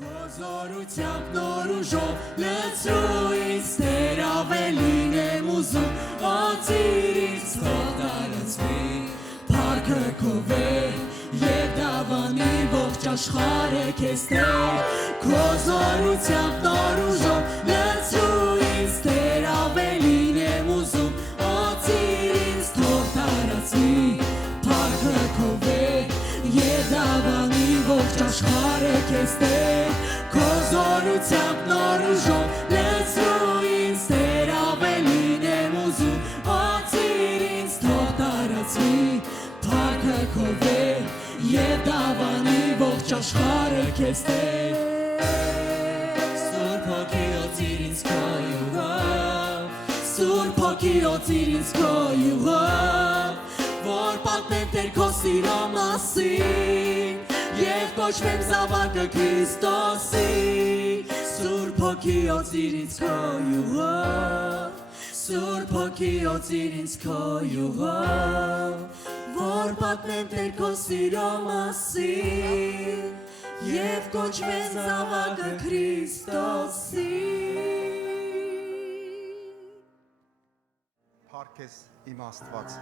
Զորությամբ նոր ուժով լցրու ինձ Տեր ավելին եմ ուզում Ածիր ինձ թող տարածվի Փառքը քո վեր և դավանի ողջ աշխարհը քեզ Տեր Քո զորությամբ նոր ուժով լցրու ինձ Տեր ավելին եմ ուզում Ածիր ինձ թող տարածվի Փառքը քո վեր և դավանի ողջ աշխարհը քեզ Տեր Քո զորությամբ նոր ուժով լցրու ինձ Տեր ավելին եմ ուզում Ածիր ինձ թող տարածվի Փառքը քո վեր և դավանի ողջ աշխարհը քեզ Տեր Սուրբ Հոգի օծիր ինձ քո յուղով Սուրբ Հոգի օծիր ինձ քո յուղով Որ պատմեմ Տեր քո սիրո մասին Եվ կոչվեմ զավակը Քրիստոսի Սուրբ Հոգի օծիր ինձ քո յուղով Սուրբ Հոգի օծիր ինձ քո յուղով Որ պատմեմ Տեր քո սիրո մասին Եվ կոչվեմ զավակը Քրիստոսի Փառք ես իմ Աստված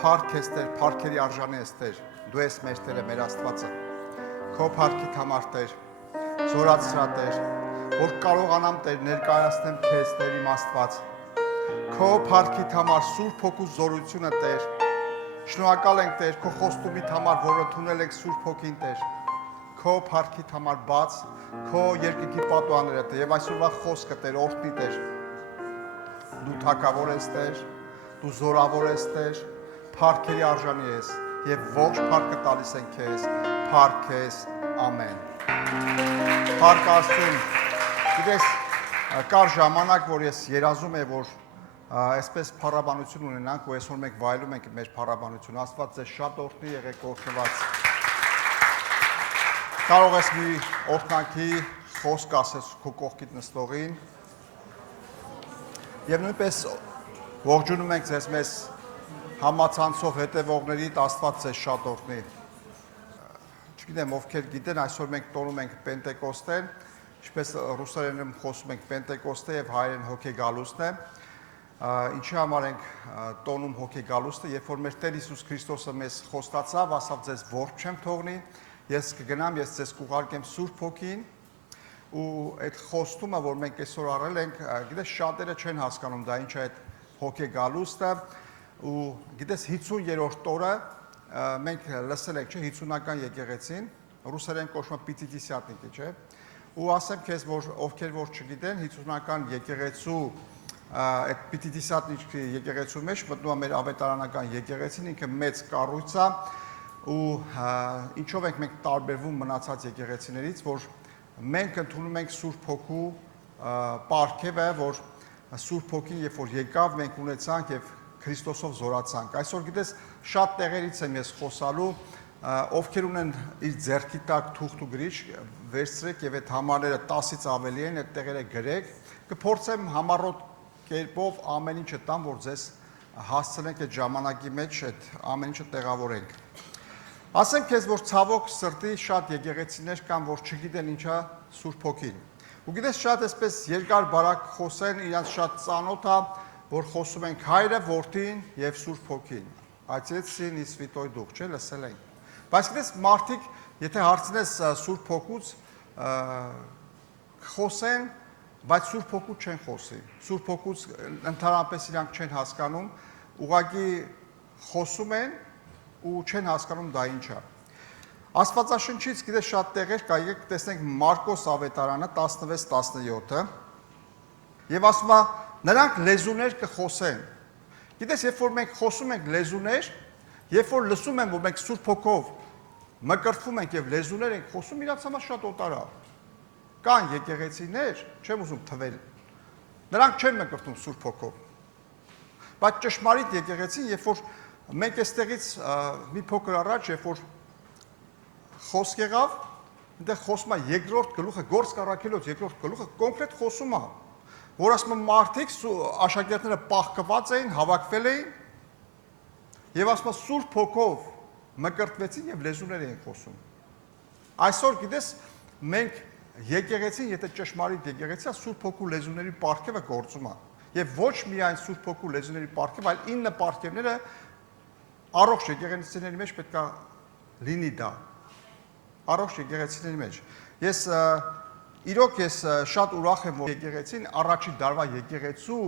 Փառք ես Տեր, փառքերի արժանի ես Տեր Դու ես մեր Տերը, մեր Աստվածը Քո փառքիդ համար Տեր Զորացրա Տեր Որ կարողանամ Տեր ներկայացնեմ քեզ Տեր իմ Աստված Քո փառքիդ համար Սուրբ Հոգու զորությունը Տեր Շնորհակալ ենք Տեր քո խոստումիդ համար, որ ընդունել ենք Սուրբ Հոգին Տեր Քո փառքիդ համար բաց քո երկնքի պատուհանները Տեր եւ այսօրվա խոսքը Տեր օրհնի Տեր Դու թակավոր ես Տեր Դու զորավոր ես Տեր Փառքերի արժանի ես եւ ողջ փառքը տալիս ենք քեզ Փառք ես ամեն Փառք Աստծուն Գիտես կար ժամանակ որ ես երազում եմ որ այսպես փառաբանություն ունենանք ու այսօր մենք վայելում ենք մեր փառաբանությունը Աստված ձեզ շատ օրհնի եղեք օրհնված Կարող ես մի օրհնանքի խոսք ասես քո կողքիդ նստողին Եվ նույնպես ողջունում ենք ձեզ մեզ համացանցով հետևողներիդ Աստված ձեզ շատ օրհնի Չգիտեմ ովքեր գիտեն այսօր մենք տոնում ենք Պենտեկոստեն ինչպես ռուսերենում խոսում ենք Պենտեկոստե եւ հայերեն հոգեգալուստն է Ինչի համար ենք տոնում հոգեգալուստը երբ որ մեր Տեր Հիսուս Քրիստոսը մեզ խոստացավ ասավ ձեզ ողջ չեմ թողնի ես կգնամ ես ձեզ կուղարկեմ Սուրբ Հոգին ու այդ խոստումը որ մենք այսօր առել ենք գիտես շատերը չեն հասկանում դա ինչ է այդ հոգեգալուստը ու գիտես 50-րդ օրը մենք լսել ենք չէ 50-ական եկեղեցին ռուսերեն կոչվում է Պիտիդիսյատնիկի չէ ու ասեմ քեզ որ ովքեր որ չգիտեն 50-ական եկեղեցու այդ Պիտիդիսյատնիկի եկեղեցու մեջ մտնում է մեր ավետարանական եկեղեցին ինքը մեծ կառույց է ու ինչով ենք մենք տարբերվում մնացած եկեղեցիներից որ մենք ընդունում ենք Սուրբ Հոգու պարգևը որ Սուրբ Հոգին երբ որ եկավ մենք ունեցանք եւ Քրիստոսով զորացանք այսօր գիտես շատ տեղերից եմ ես խոսալու ովքեր ունեն իր ձեռքի տակ թուղթ ու գրիչ վերցրեք եւ այդ համարները 10-ից ավելի են այդ տեղերը գրեք կփորձեմ համառոտ կերպով ամեն ինչը տամ որ ձեզ հասցնենք այդ ժամանակի մեջ այդ ամեն ինչը տեղավորենք ասեմ քեզ որ ցավոք սրտի շատ եկեղեցիներ կան որ չգիտեն ինչա Սուրբ Հոգին ու գիտես շատ այսպես երկար բարակ խոսեն իրանց շատ ծանոթ է որ խոսում ենք Հայրը, Որդին եւ Սուրբ Հոգին։ Отец, Сын и Святой Дух, չէ՞ լսել ենք։ Բայց գիտես մարդիկ, եթե հարցնես Սուրբ Հոգուց, խոսեն, բայց Սուրբ Հոգուց չեն խոսի։ Սուրբ Հոգուց ընդհանրապես իրանք չեն հասկանում, ուղղակի խոսում են ու չեն հասկանում դա ինչ է։ Աստվածաշնչից գիտես շատ տեղեր կա, եկեք տեսնենք Մարկոս ավետարանը 16-17-ը։ Եվ ասում է նրանք լեզուներ կխոսեն։ Գիտես, երբ որ մենք խոսում ենք լեզուներ, երբ որ լսում են, որ մենք Սուրբ Հոգով մկրտվում ենք եւ լեզուներ ենք խոսում, իրաց համար շատ օտար է։ Կան եկեղեցիներ, չեմ ուզում թվել։ Նրանք չեն մկրտում Սուրբ Հոգով։ Բայց ճշմարիտ եկեղեցին, երբ որ մենք այստեղից մի փոքր առաջ, երբ որ խոսք եղավ, այնտեղ խոսում է երկրորդ գլուխը, Գործ Առաքելոց երկրորդ գլուխը կոնկրետ խոսում է, որ ասում է մարդիկ աշակերտները պահկված էին, հավաքվել էին եւ ասում է Սուրբ Հոգով մկրտվեցին եւ լեզուներ էին խոսում։ Այսօր գիտես մենք եկեղեցին, եթե ճշմարիտ եկեղեցի է, Սուրբ Հոգու լեզուների պարգևը գործում է։ Եվ ոչ միայն Սուրբ Հոգու լեզուների պարգև, այլ 9 պարգևները առողջ եկեղեցիների մեջ պետք է լինի դա։ Առողջ եկեղեցիների մեջ։ Իրոք ես շատ ուրախ եմ, որ եկեղեցին առաջին դարվա եկեղեցու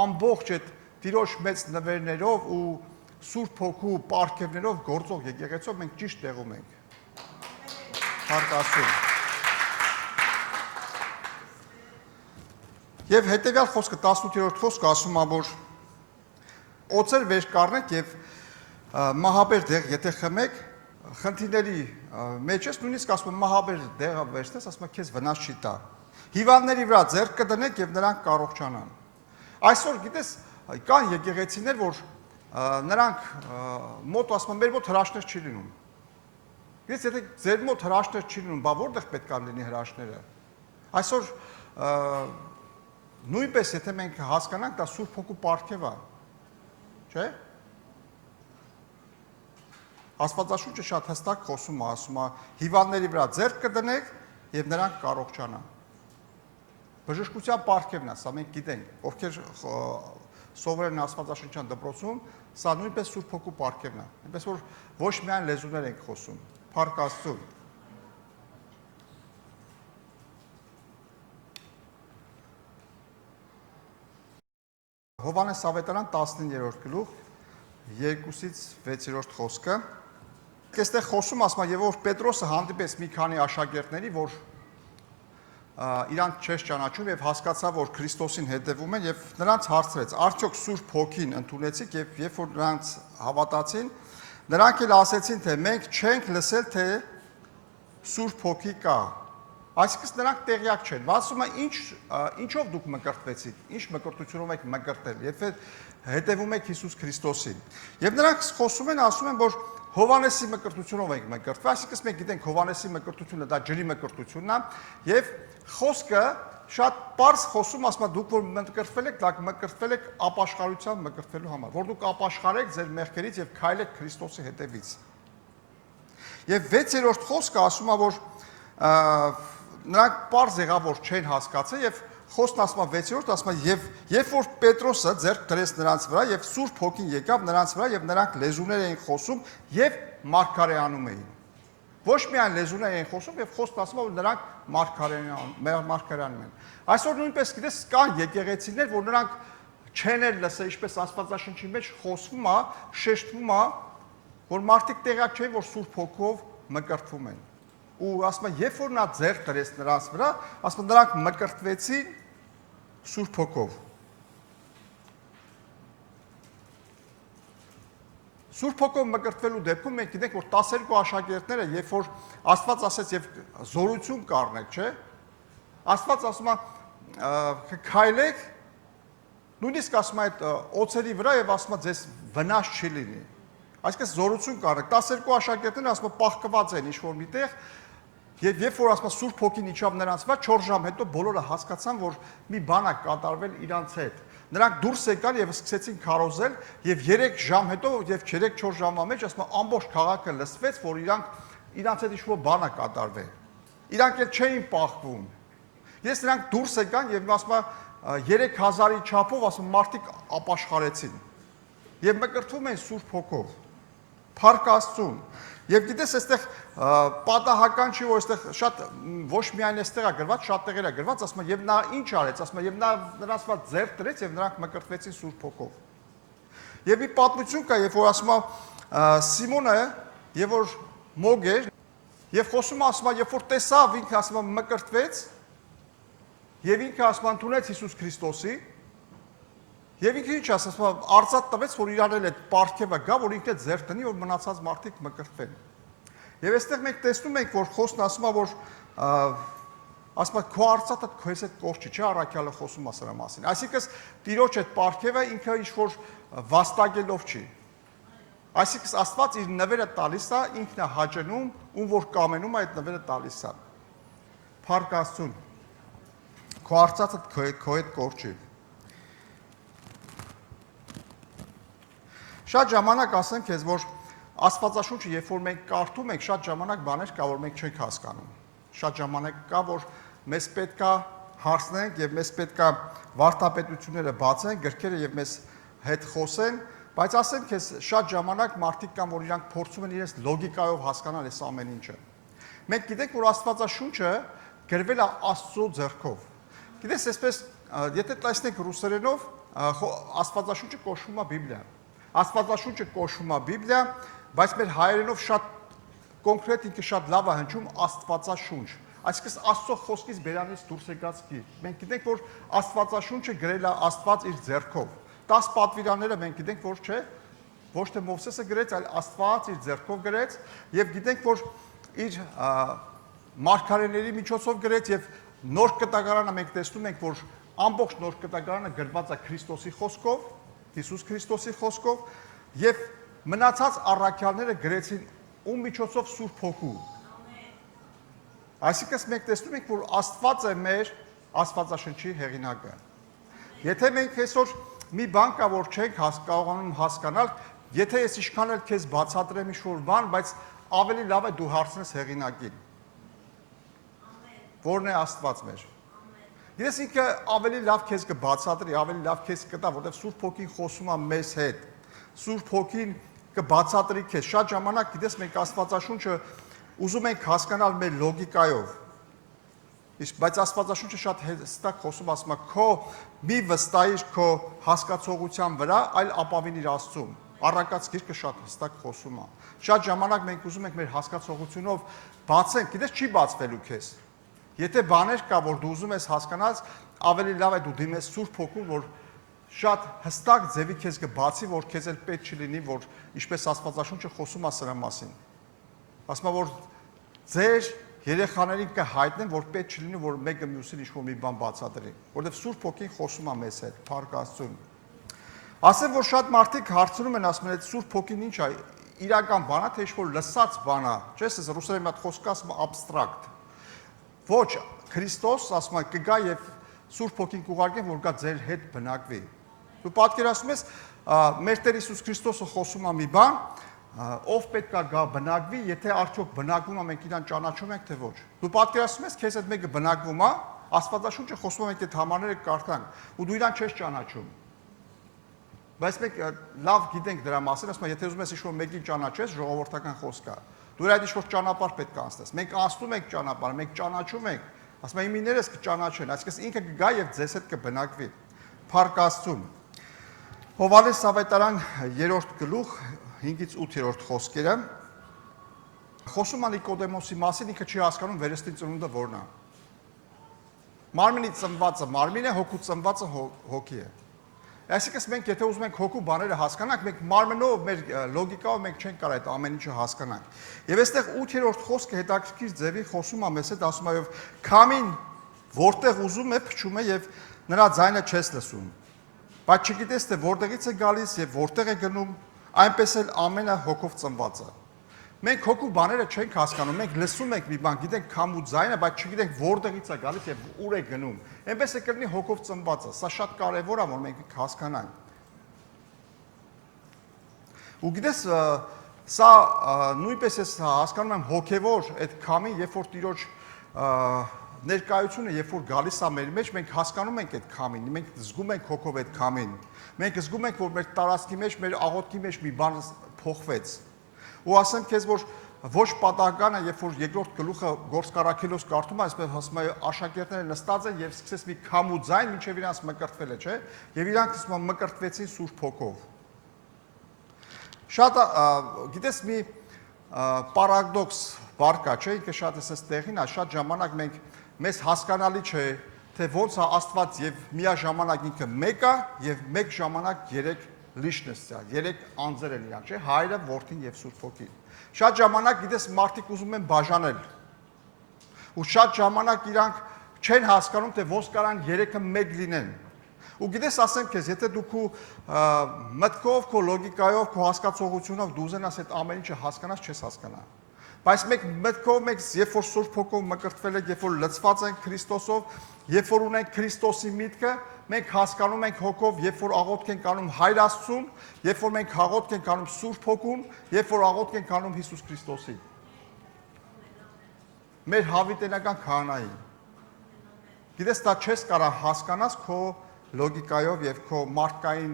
ամբողջ այդ Տիրոջ մեծ նվերներով ու Սուրբ Հոգու պարգևներով գործող եկեղեցով մենք ճիշտ տեղում ենք։ Փառք Աստծուն։ Եվ հետևյալ խոսքը 18-րդ խոսքը ասում է, որ օծեր վեր կառնեք եւ մահաբեր դեղ եթե խմեք, խնդիրների մեջ ես նույնիսկ ասում եմ մահաբեր դեղը վերցնես, ասում եմ քեզ վնաս չի տա։ Հիվանդների վրա ձեռք կդնեք եւ նրանք կառողջանան։ Այսօր գիտես կան եկեղեցիներ, որ նրանք մոտ ասում են մեր մոտ հրաշքներ չի լինում։ Ես եթե ձեր մոտ հրաշքներ չի լինում, բա որտեղ պետք է լինի հրաշքները։ Այսօր նույնպես եթե մենք հասկանանք, դա Սուրբ Հոգու պարգև է, չէ՞։ Աստվածաշունչը շատ հստակ խոսում է, ասում է հիվանդների վրա ձեռք կդնեք եւ նրանք կառողջանան։ Բժշկության պարգևն է, սա մենք գիտենք, ովքեր սովորել են Աստվածաշնչյան դպրոցում, սա նույնպես Սուրբ Հոգու պարգևն է, այնպես որ ոչ միայն լեզուներ ենք խոսում, փառք Աստծուն։ Հովհաննես Ավետարան 19-րդ գլուխ 2-ից 6-րդ խոսքը։ Այստեղ խոսում ասում է, եւ որ Պետրոսը հանդիպեց մի քանի աշակերտների, որ իրանք չէր ճանաչում եւ հասկացավ, որ Քրիստոսին հետևում են եւ նրանց հարցրեց. արդյոք Սուրբ Հոգին ընդունեցիք եւ երբ որ նրանց havատացին, նրանք էլ ասեցին, թե մենք չենք լսել, թե Սուրբ Հոգի կա։ Այսինքն նրանք տեղյակ չեն։ Ասում է, ինչով դուք մկրտվեցիք, ինչ մկրտությունով եք մկրտել, երբ հետևում եք Հիսուս Քրիստոսին։ Եվ նրանք խոսում են, ասում են, որ Հովհաննեսի մկրտությունով ենք մկրտվել, այսինքն մենք գիտենք Հովհաննեսի մկրտությունը դա ջրի մկրտությունն է, եւ խոսքը շատ པարզ խոսում, ասում է, դուք որ մկրտվել եք, դա մկրտվել եք ապաշխարության մկրտվելու համար, որ դուք ապաշխարեք ձեր մեղքերից եւ քայլեք Քրիստոսի հետևից։ Եվ 6-րդ խոսքը ասում է, որ նրանք པարզ եղավ, որ չեն հասկացել եւ խոսքն ասում է 6-րդ, ասում է եւ երբ որ Պետրոսը ձեռք դրեց նրանց վրա եւ Սուրբ Հոգին եկավ նրանց վրա եւ նրանք լեզուներ էին խոսում եւ մարգարեանում էին։ Ոչ միայն լեզուներ էին խոսում եւ խոսքն ասում է, որ նրանք մարգարեանում են։ Այսօր նույնպես գիտես կան եկեղեցիներ, որ նրանք չեն էլ լսել, ինչպես Աստվածաշնչի մեջ խոսվում է, շեշտվում է, որ մարդիկ տեղյակ չեն, որ Սուրբ Հոգով մկրտվում են։ Ու ասում է, երբ որ նա ձեռք դրեց նրանց վրա, ասում է նրանք մկրտվեցին Սուրբ Հոգով։ Սուրբ Հոգով մկրտվելու դեպքում մենք գիտենք, որ 12 աշակերտները, երբ որ Աստված ասեց եւ զորություն կառնեք, չէ՞։ Աստված ասում է քայլեք, նույնիսկ ասում է այդ օծերի վրա եւ ասում է ձեզ վնաս չի լինի։ Այսինքն զորություն կառնեք։ 12 աշակերտները ասում է պահկված են ինչ-որ միտեղ, եւ երբ որ ասում է Սուրբ Հոգին իջավ նրանց վրա 4 ժամ հետո բոլորը հասկացան, որ մի բան է կատարվել իրանց հետ։ Նրանք դուրս եկան եւ սկսեցին քարոզել եւ 3 ժամ հետո եւ 3-4 ժամվա մեջ ասում է ամբողջ քաղաքը լսվեց, որ իրանց հետ ինչ-որ բան է կատարվել։ Իրանք էլ չէին պահվում։ Ես նրանք դուրս եկան եւ ասում է 3000-ի չափով ասում մարդիկ ապաշխարեցին եւ մկրտվում են Սուրբ Հոգով։ Փառք Աստծուն։ Եվ գիտես, այստեղ պատահական չի, որ այստեղ շատ ոչ միայն այստեղ է գրված, շատ տեղեր է գրված, ասում է, եւ նա ինչ արեց, ասում է, եւ նա նրանց վրա ձեռք դրեց եւ նրանք մկրտվեցին Սուրբ Հոգով։ Եվ մի պատմություն կա, երբ որ ասում է Սիմոնը, երբ որ մոգ էր, եւ խոսում ասում է, երբ որ տեսավ ինքը ասում է մկրտվեց, եւ ինքը ասում է ընդունեց Հիսուս Քրիստոսի, եւ ինքը ինչ ասում է, արծաթ տվեց, որ իրան էլ այդ պարգևը գա, որ ինքը ձեռք դնի, որ մնացած մարդիկ մկրտվեն։ Եվ այստեղ մենք տեսնում ենք, որ խոսքն ասում է, որ ասում է քո արծաթը քո հետ կորչի, չէ՞, առաքյալը խոսում է սրա մասին։ Այսինքն Տիրոջ այդ պարգևը ինքը ինչ որ վաստակելով չի։ Այսինքն Աստված իր նվերը տալիս է, ինքն է հաճնում, ում որ կամենում է այդ նվերը տալիս է։ Փառք Աստծուն։ Քո արծաթը քո հետ կորչի։ Շատ ժամանակ ասեմ քեզ, որ Աստվածաշունչը, երբ որ մենք կարդում ենք, շատ ժամանակ բաներ կա, որ մենք չենք հասկանում։ Շատ ժամանակ կա, որ մեզ պետքա հարցնենք եւ մեզ պետքա վարդապետությունները բացեն, գրքերը եւ մեզ հետ խոսեն, բայց ասեմ քեզ շատ ժամանակ մարդիկ կան, որ իրանք փորձում են իրենց լոգիկայով հասկանալ այս ամեն ինչը։ Մենք գիտենք, որ Աստվածաշունչը գրվել է Աստծո ձեռքով։ Գիտես, այսպես եթե տեսնենք ռուսերենով, Աստվածաշունչը կոչվում է Բիբլիա։ Աստվածաշունչը կոչվում է Բիբլիա, բայց մեր հայերենով շատ կոնկրետ ինքը շատ լավ է հնչում Աստվածաշունչ։ Այսինքն Աստծո խոսքից բերանից դուրս եկած գիրք։ Մենք գիտենք, որ Աստվածաշունչը գրել է Աստված իր ձեռքով։ 10 պատվիրանները մենք գիտենք, որ չէ, ոչ թե Մովսեսը գրեց, այլ Աստված իր ձեռքով գրեց, եւ գիտենք, որ իր մարգարեների միջոցով գրեց եւ նոր կտակարանը մենք տեսնում ենք, որ ամբողջ նոր կտակարանը գրված է Քրիստոսի խոսքով, Հիսուս Քրիստոսի խոսքով եւ մնացած առաքյալները գրեցին ում միջոցով Սուրբ Հոգու։ Այսինքն մենք տեսնում ենք, որ Աստված է մեր Աստվածաշնչի հեղինակը։ Եթե մենք այսօր մի բան կա, որ չենք կարողանում հասկանալ, եթե ես ինչքան էլ քեզ բացատրեմ ինչ-որ բան, բայց ավելի լավ է դու հարցնես հեղինակին։ Որն է Աստված մեր։ Ես ինքը ավելի լավ քեզ կբացատրի, ավելի լավ քեզ կտա, որովհետև Սուրբ Հոգին խոսում է մեզ հետ։ Սուրբ Հոգին կբացատրի քեզ։ Շատ ժամանակ գիտես մենք Աստվածաշունչը ուզում ենք հասկանալ մեր լոգիկայով։ Բայց Աստվածաշունչը շատ հստակ խոսում ասում է քո մի վստահիր քո հասկացողության վրա, այլ ապավինիր Աստծուն։ Առակաց գիրքը շատ հստակ խոսում է։ Շատ ժամանակ մենք ուզում ենք մեր հասկացողությունով բացենք, գիտես չի բացվելու քեզ։ Եթե բաներ կա, որ դու ուզում ես հասկանալ, ավելի լավ է դու դիմես Սուրբ Հոգուն, որ շատ հստակ ձևի քեզ կբացի, որ քեզ էլ պետք չլինի, որ ինչպես Աստվածաշունչը խոսում է սրա մասին։ Ասում է, որ ձեր երեխաներին կհայտնեն, որ պետք չլինի, որ մեկը մյուսին ինչ-որ մի բան բացատրի, որովհետև Սուրբ Հոգին խոսում է մեզ հետ, փառք Աստծուն։ Ասեմ, որ շատ մարդիկ հարցնում են, ասում են, այդ Սուրբ Հոգին ինչ է, իրական բան է, թե ինչ-որ լսած բան է, չէ՞, ես ռուսերեն մի հատ խոսք ասում աբստրակտ։ Ոչ, Քրիստոս ասում է կգա եւ Սուրբ Հոգին կուղարկեն, որ գա ձեր հետ բնակվի։ Դու պատկերացնում ես, մեր Տեր Հիսուս Քրիստոսը խոսում է մի բան, ով պետք է գա բնակվի, եթե արդյոք բնակվում է մենք իրան ճանաչում ենք թե ոչ։ Դու պատկերացնում ես, քեզ այդ մեկը բնակվում է, Աստվածաշունչը խոսում է մենք այդ համարները կարդանք, ու դու իրան չես ճանաչում։ Բայց մենք լավ գիտենք դրա մասին, ասում եմ, եթե ուզում ես ինչ-որ մեկին ճանաչես, ժողովրդական խոսք է։ Դու այդ ինչ-որ ճանապարհ պետք է անցնես։ Մենք անցնում ենք ճանապարհ, մենք ճանաչում ենք։ Ասում եմ, իմիներս կճանաչեն, այսինքն ինքը կգա եւ ձեզ հետ կբնակվի։ Փառք Աստծուն։ Հովհաննես Ավետարան 3-րդ գլուխ 5-ից 8-րդ խոսքերը խոսում է Նիկոդեմոսի մասին, ինքը չի հասկանում վերստին ծնունդը որն է։ Մարմինի ծնվածը մարմին է, հոգու ծնվածը հոգի է։ Այսինքն մենք եթե ուզում ենք հոգու բաները հասկանանք, մենք մարմնով, մեր լոգիկայով մենք չենք կարող այդ ամեն ինչը հասկանանք։ Եվ այստեղ 8-րդ խոսքը հետաքրքիր ձևի խոսում է մեզ հետ, ասում է եւ քամին որտեղ ուզում է փչում է եւ նրա ձայնը չես լսում։ Բայց չգիտես թե որտեղից է գալիս եւ որտեղ է գնում, այնպես էլ ամենը հոգով ծնված է։ Մենք հոգու բաները չենք հասկանում, մենք լսում ենք մի բան, գիտենք քամու ձայնը, բայց չգիտենք որտեղից է գալիս եւ ուր է գնում։ Այնպես է կլինի հոգով ծնվածը, սա շատ կարեւոր է, որ մենք հասկանանք։ Ու գիտես, սա նույնպես ես հասկանում եմ հոգեվոր այդ քամին, երբ որ Տիրոջ ներկայությունը, երբ որ գալիս է մեր մեջ, մենք հասկանում ենք այդ քամին, մենք զգում ենք հոգով այդ քամին։ Մենք զգում ենք, որ մեր տարածքի մեջ, մեր աղոթքի մեջ մի բան փոխվեց։ Ու ասեմ քեզ, որ ոչ պատահական է, երբ որ երկրորդ գլուխը Գործկարաքելոս կարդում է, այսպես ասում է, աշակերտները նստած են եւ սկսես մի քամու ձայն, մինչեւ իրանց մկրտվել է, չէ՞։ Եվ իրանք ասում են մկրտվեցին Սուրբ Հոգով։ Շատ գիտես մի պարադոքս բառ կա, չէ՞, ինքը շատ էս տեղին է, շատ ժամանակ մենք մեզ հասկանալի չէ, թե ոնց է Աստված եւ միաժամանակ ինքը մեկ է եւ մեկ ժամանակ երեք լիշնեստ է, երեք անձեր են իրանք, չէ՞, Հայրը, Որդին եւ Սուրբ Հոգին։ Շատ ժամանակ գիտես մարդիկ ուզում են բաժանել։ Ու շատ ժամանակ իրանք չեն հասկանում, թե ոնց կարան երեքը մեկ լինեն։ Ու գիտես ասեմ քեզ, եթե դու քո մտքով, քո լոգիկայով, քո հասկացողությունով դու ուզենաս այդ ամեն ինչը հասկանաս, չես հասկանա։ Բայց մենք մտքով մենք երբ որ Սուրբ Հոգով մկրտվել ենք, երբ որ լցված ենք Քրիստոսով, երբ որ ունենք Քրիստոսի միտքը, մենք հասկանում ենք հոգով, երբ որ աղոթք ենք անում Հայր Աստծուն, երբ որ մենք աղոթք ենք անում Սուրբ Հոգուն, երբ որ աղոթք ենք անում Հիսուս Քրիստոսին։ մեր հավիտենական քահանային։ Գիտես, դա չես կարող հասկանաս քո լոգիկայով եւ քո մարդկային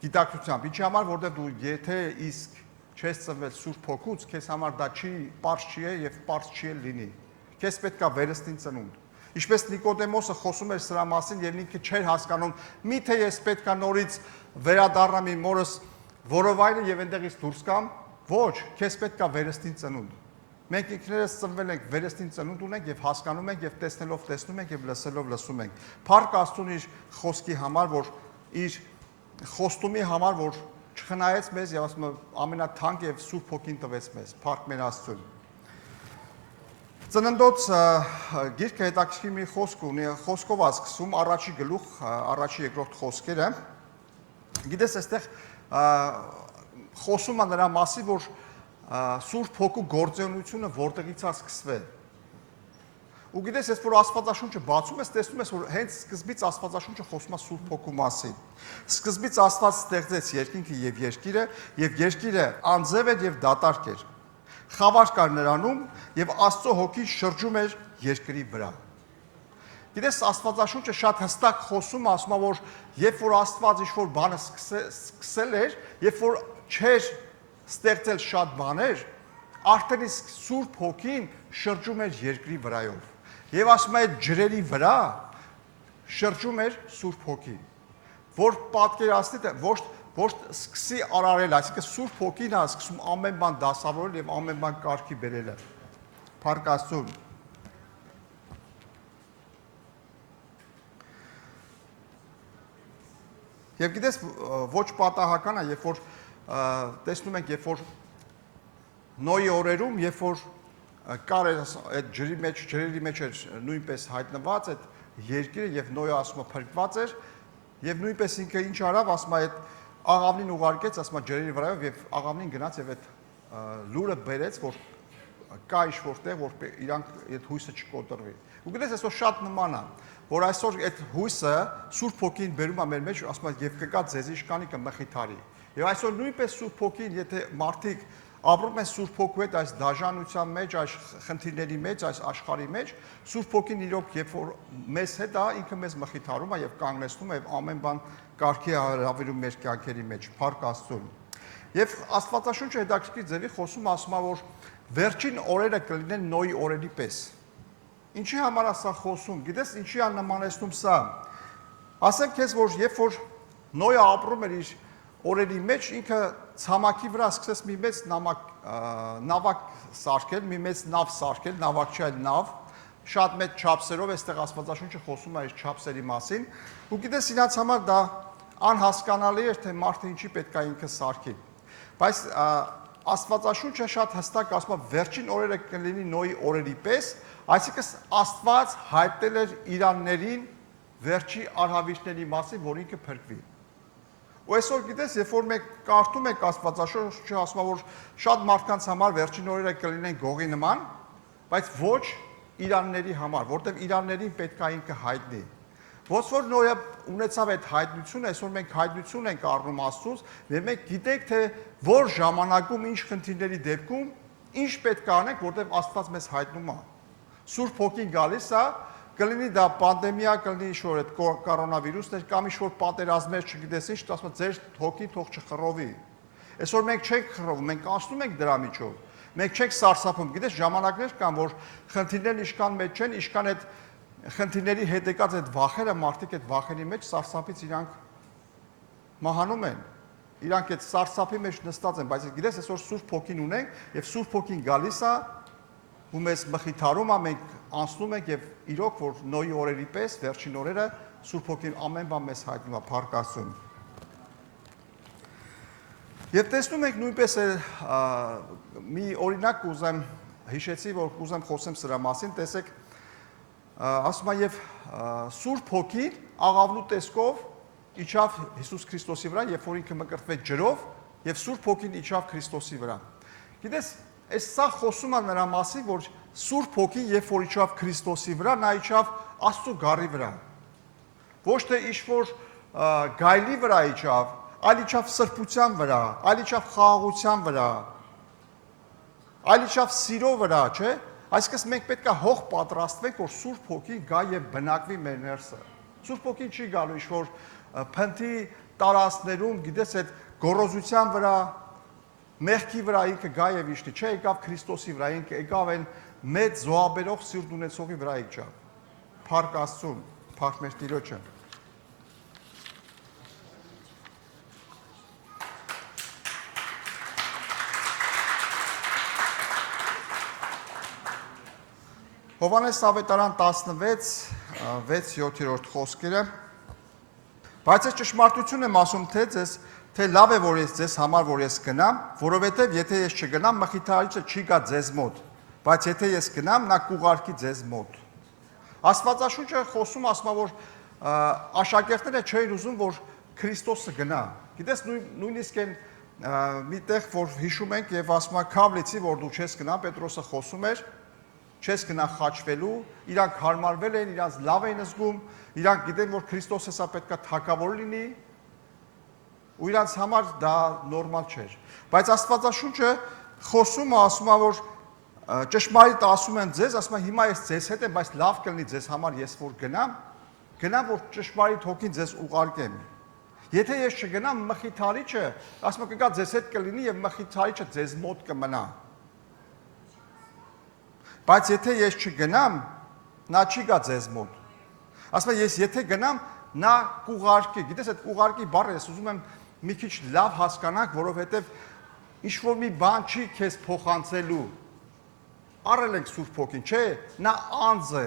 գիտակցությամբ։ Ինչի համար, որովհետեւ դու եթե իսկ չես ծնվել Սուրբ Հոգուց, քեզ համար դա չի པարզ չի է եւ པարզ չի լինի։ Քեզ պետք է վերստին ծնունդ։ Ինչպես Նիկոդեմոսը խոսում էր սրա մասին եւ ինքը չէր հասկանում, միթե ես պետք է նորից վերադառնամ իմ մորս որովայնը եւ այնտեղից դուրս գամ, ոչ, քեզ պետք է վերստին ծնունդ։ Մենք ինքներս ծնվել ենք, վերստին ծնունդ ունենք եւ հասկանում ենք եւ տեսնելով տեսնում ենք եւ լսելով լսում ենք։ Փառք Աստծուն իր խոսքի համար, որ իր խոստումի համար, որ չխնայեց մեզ եւ ասում է ամենաթանկ եւ Սուրբ Հոգին տվեց մեզ։ Փառք մեր Աստծուն։ Ծննդոց գիրքը հետաքրքիր մի խոսք ունի, խոսքով է սկսում, առաջի գլուխ, առաջի երկրորդ խոսքերը։ Գիտես, այստեղ խոսում է նրա մասին, որ Սուրբ Հոգու գործունեությունը որտեղից է սկսվել։ Ու գիտես, ես որ Աստվածաշունչը բացում ես, տեսնում ես, որ հենց սկզբից Աստվածաշունչը խոսում է Սուրբ Հոգու մասին։ Սկզբից Աստված ստեղծեց երկինքը եւ երկիրը, եւ երկիրը անձև էր եւ դատարկ էր։ Խավար կար նրանում եւ Աստծո հոգին շրջում էր երկրի վրա։ Գիտես, Աստվածաշունչը շատ հստակ խոսում է, ասում է, որ երբ որ Աստված ինչ-որ բանը սկսել էր, երբ որ չէր ստեղծել շատ բաներ, արդեն իսկ Սուրբ Հոգին շրջում էր երկրի վրայով։ Եվ ասում է, ջրերի վրա շրջում էր Սուրբ Հոգին, որ պատկերացնի, ոչ սկսի արարել, այսինքն Սուրբ Հոգին է սկսում ամեն բան դասավորել եւ ամեն բան կարգի բերել։ Փառք Աստծուն։ Եվ գիտես, ոչ պատահական է, երբ որ տեսնում ենք, երբ որ Նոյի օրերում, երբ որ կար այդ ջրերի մեջ էր նույնպես հայտնված այդ երկիրը եւ Նոյը ասում է փրկված էր եւ նույնպես ինքը ինչ արավ, ասում է այդ աղավնին ուղարկեց, ասում է ջրերի վրայով եւ աղավնին գնաց եւ այդ լուրը բերեց, որ կա ինչ-որ տեղ, որ իրանք այդ հույսը չկոտրվի։ Ու գիտես, այսօր շատ նման է, որ այսօր այդ հույսը Սուրբ Հոգին բերում է մեր մեջ, ասում է եւ կգա ձեզ իշխանի կմխիթարի։ Եվ այսօր նույնպես Սուրբ Հոգին, եթե մարդիկ ապրում են Սուրբ Հոգու հետ այս դաժանության մեջ, այս խնդիրների մեջ, այս աշխարհի մեջ, Սուրբ Հոգին իրոք երբ որ մեզ հետ է, ինքը մեզ մխիթարում է եւ կանգնեցնում է եւ ամեն բան կարգի հրավիրում մեր կյանքերի մեջ։ Փառք Աստծուն։ Եվ Աստվածաշունչը հետաքրքիր ձևի խոսում ասում է, որ վերջին օրերը կլինեն Նոյի օրերի պես։ Ինչի համար է սա խոսում։ Գիտես, ինչի է նմանեցնում սա։ Ասեմ քեզ, որ երբ որ Նոյը ապրում էր իր օրերի մեջ, ինքը ցամաքի վրա սկսեց մի մեծ նավակ սարքել, մի մեծ նավ սարքել, նավակ չէ, այլ նավ, շատ մեծ չափսերով, այստեղ Աստվածաշունչը խոսում է իր չափսերի մասին։ Ու գիտես, իրաց համար դա անհասկանալի էր, թե մարդը ինչի պետք է ինքը սարքի։ Բայց Աստվածաշունչը շատ հստակ ասում է, վերջին օրերը կլինի Նոյի օրերի պես, այսինքն Աստված հայտնել էր իրաններին վերջի արհավիրքների մասին, որ ինքը փրկվի։ Ու այսօր գիտես, երբ որ մենք կարդում ենք Աստվածաշունչը, ասում է, որ շատ մարդկանց համար վերջին օրերը կլինեն գողի նման, բայց ոչ իրանների համար, որտեղ իրաններին պետք է ինքը հայտնի։ Ոնց որ Նոյը ունեցավ այդ հայտնությունը, այսօր մենք հայտնություն ենք առնում Աստծուց, եւ մենք գիտենք, թե որ ժամանակում ինչ խնդիրների դեպքում ինչ պետք է անենք, որտեղ Աստված մեզ հայտնում է։ Սուրբ Հոգին գալիս է, կլինի դա պանդեմիա, կլինի ինչ-որ այդ կորոնավիրուսներ կամ ինչ-որ պատերազմներ, չգիտես ինչ, ասում է ձեր հոգին թող չխռովի։ Այսօր մենք չենք խռովում, մենք անցնում ենք դրա միջով։ Մենք չենք սարսափում։ Գիտես, ժամանակներ կան, որ խնդիրներն իշքան մեջ չեն, իշքան այդ խնդիրների հետ եկած այդ վախերը, մարդիկ այդ վախերի մեջ սարսափից իրանք մահանում են։ Իրանք այդ սարսափի մեջ նստած են, բայց գիտես, այսօր Սուրբ Հոգին ունենք եւ Սուրբ Հոգին գալիս է ու մեզ մխիթարում է, մենք անցնում ենք եւ իրոք որ Նոյի օրերի պես վերջին օրերը Սուրբ Հոգին ամեն բան մեզ հայտնում է, փառք Աստծուն։ Եվ տեսնում ենք նույնպես մի օրինակ կուզեմ հիշեցի, որ կուզեմ խոսեմ սրա մասին, տեսեք, ասում է եւ Սուրբ Հոգին աղավնու տեսքով իջավ Հիսուս Քրիստոսի վրա, երբ որ ինքը մկրտվեց ջրով եւ Սուրբ Հոգին իջավ Քրիստոսի վրա։ Գիտես, այս սա խոսում է նրա մասին, որ Սուրբ Հոգին երբ որ իջավ Քրիստոսի վրա, նա իջավ Աստծո գառի վրա։ Ոչ թե ինչ-որ գայլի վրա իջավ, այլ իջավ սրբության վրա, այլ իջավ խաղաղության վրա, այլ իջավ սիրո վրա, չէ՞։ Այսինքն մենք պետք է հող պատրաստվենք, որ Սուրբ Հոգին գա եւ բնակվի մեր ներսը։ Սուրբ Հոգին չի գալու ինչ-որ փնթի տարածքներում, գիտես, այդ գոռոզության վրա, մեղքի վրա ինքը գա եւ իշտի, չէ, եկավ Քրիստոսի վրա, ինքը եկավ այն մեծ զոհաբերող սիրտ ունեցողի վրա եկավ։ Փառք Աստծուն, փառք մեր Տիրոջը։ Հովհաննես ավետարան 16, 6-7 խոսքերը։ Բայց ես ճշմարտություն եմ ասում թե լավ է որ ես ձեզ համար որ ես գնամ, որովհետև եթե ես չգնամ, մխիթարիչը չի գա ձեզ մոտ, բայց եթե ես գնամ, նա կուղարկի ձեզ մոտ։ Աստվածաշունչը խոսում ասում է, որ աշակերտները չէին ուզում, որ Քրիստոսը գնա։ Գիտես, նույնիսկ այն միտեղ, որ հիշում ենք եւ ասում է Քավլիցի, որ դու չես գնա, Պետրոսը խոսում էր, չես գնա խաչվելու, իրանք հարմարվել են, իրանք լավ են զգում, իրանք գիտեն, որ Քրիստոսը սա պետք է թագավոր լինի, ու իրանք համար դա նորմալ չէր։ Բայց Աստվածաշունչը խոսում է, ասում է, որ ճշմարիտ ասում են ձեզ, ասում է հիմա ես ձեզ հետ եմ, բայց լավ կլինի ձեզ համար ես որ գնամ, որ ճշմարիտ հոգին ձեզ ուղարկեմ։ Եթե ես չգնամ, մխիթարիչը, ասում է կգա ձեզ հետ կլինի եւ մխիթարիչը ձեզ մոտ կմնա։ Բայց եթե ես չգնամ, նա չի գա ձեզ մոտ։ Ասում եմ ես եթե գնամ, նա կուղարկի։ Գիտես այդ կուղարկի բառը ես ուզում եմ մի քիչ լավ հասկանանք, որովհետև ինչ որ մի բան չի քեզ փոխանցելու։ Առել ենք Սուրբ Հոգին, չէ, նա անձ է։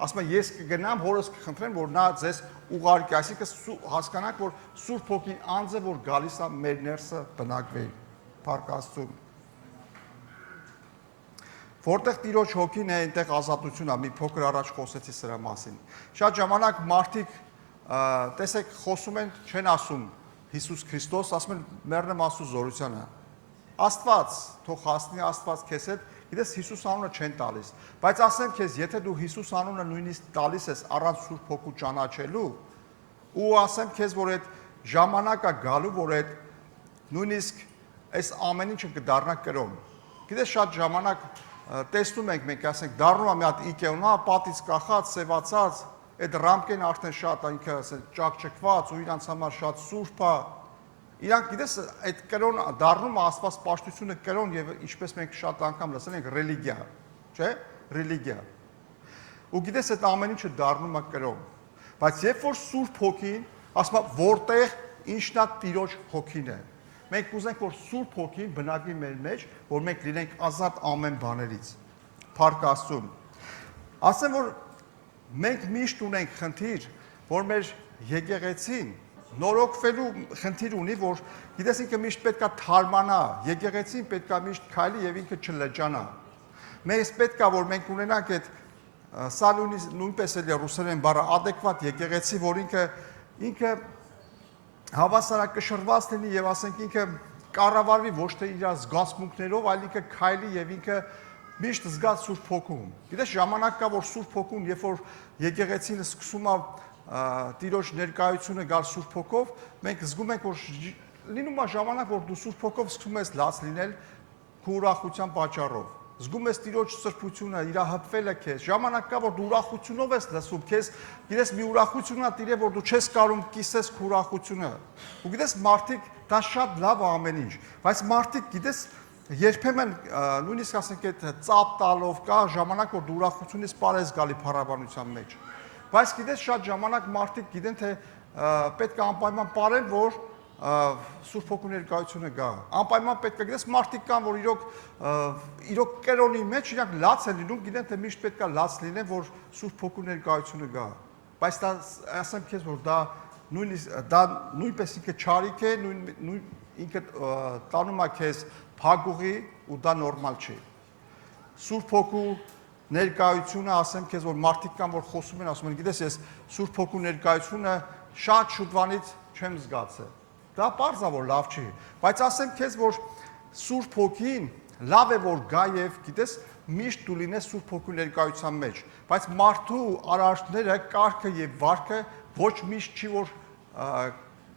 Ասում եմ ես կգնամ, հորս կխնդրեմ, որ նա ձեզ ուղարկի, այսինքն հասկանանք, որ Սուրբ Հոգին անձ է, որ գալիս է մեր ներսը բնակվի։ Փառք Աստծուն։ Որտեղ Տիրոջ հոգին է, այնտեղ ազատություն է, մի փոքր առաջ խոսեցի սրա մասին։ Շատ ժամանակ մարդիկ տեսեք խոսում են, չեն ասում Հիսուս Քրիստոս, ասում են մեռնեմ Աստծո զորությանը։ Աստված, թող հասնի Աստված քեզ հետ, գիտես Հիսուս անունը չեն տալիս, բայց ասեմ քեզ, եթե դու Հիսուս անունը նույնիսկ տալիս ես առանց Սուրբ Հոգու ճանաչելու, ու ասեմ քեզ, որ այդ ժամանակը գալու, որ այդ նույնիսկ այս ամեն ինչը կդառնա կրոն։ Գիտես շատ ժամանակ տեսնում ենք մենք, ասենք, դառնում է մի հատ Ikea-ն, պատից կախած, սևացած, այդ ռամկեն արդեն շատ ինքը ճակճկված ու իրանց համար շատ սուրբ է։ Իրանք գիտես այդ կրոն դառնում է Աստված պաշտությունը կրոն եւ ինչպես մենք շատ անգամ լսել ենք ռելիգիա, չէ՞, ռելիգիա։ Ու գիտես այդ ամեն ինչը դառնում է կրոն։ Բայց երբ որ Սուրբ Հոգին, ասում է, որտեղ ինչն է Տիրոջ հոգին է։ Մենք ուզենք, որ Սուրբ Հոգին բնակվի մեր մեջ, որ մենք լինենք ազատ ամեն բաներից։ Փառք Աստծուն։ Ասեմ, որ մենք միշտ ունենք խնդիր, որ մեր եկեղեցին նորոգվելու խնդիր ունի, որ գիտես ինքը միշտ պետքա թարմանա, եկեղեցին պետքա միշտ քայլի եւ ինքը չլրջանա։ Մենք պետքա, որ մենք ունենանք այդ սա նույնպես էլ ռուսերեն բառը adekvat եկեղեցի, որ ինքը հավասարակշռված լինի եւ ասենք ինքը կառավարվի ոչ թե իր զգացմունքներով, այլ ինքը քայլի եւ ինքը միշտ զգա Սուրբ Հոգում։ Գիտես ժամանակ կա, որ Սուրբ Հոգուն, երբ որ եկեղեցին սկսում է Տիրոջ ներկայությունը գալ Սուրբ Հոգով, մենք զգում ենք, որ լինում է ժամանակ, որ դու Սուրբ Հոգով սկսում ես լաց լինել քո ուրախության պատճառով։ Զգում ես Տիրոջ սրբությունը, իր հպվելը քեզ։ Ժամանակ կա, որ դու ուրախությունով ես լսում, քեզ գիտես մի ուրախություն է տիրե, որ դու չես կարող կիսես քո ուրախությունը։ Ու գիտես մարդիկ դա շատ լավ է ամեն ինչ, բայց մարդիկ գիտես երբեմն նույնիսկ ասենք այդ ծապ տալով կա ժամանակ, որ դու ուրախությունից պարես գալի փառաբանության մեջ։ Բայց գիտես շատ ժամանակ մարդիկ գիտեն, թե պետք է անպայման պարեն, որ Սուրբ Հոգու ներկայությունը գա։ Անպայման պետք է գիտես մարդիկ կան, որ իրոք կերոնի մեջ իրանք լաց են լինում, գիտեն, թե միշտ պետք է լաց լինեն, որ Սուրբ Հոգու ներկայությունը գա։ Բայց դա ասեմ քեզ, որ դա նույնպես ինքը չարիք է, ինքը տանում է քեզ փագուղի ու դա նորմալ չի։ Սուրբ Հոգու ներկայությունը, ասեմ քեզ, որ մարդիկ կան, որ խոսում են, ասում են, գիտես, ես Սուրբ Հոգու ներկայությունը շատ շուտվանից չեմ զգացել։ Դա պարզ է, որ լավ չի, բայց ասեմ քեզ, որ Սուրբ Հոգին լավ է, որ գա եւ գիտես, միշտ դու լինես Սուրբ Հոգու ներկայության մեջ, բայց մարդու արարքները, կարգը եւ վարքը ոչ միշտ չի, որ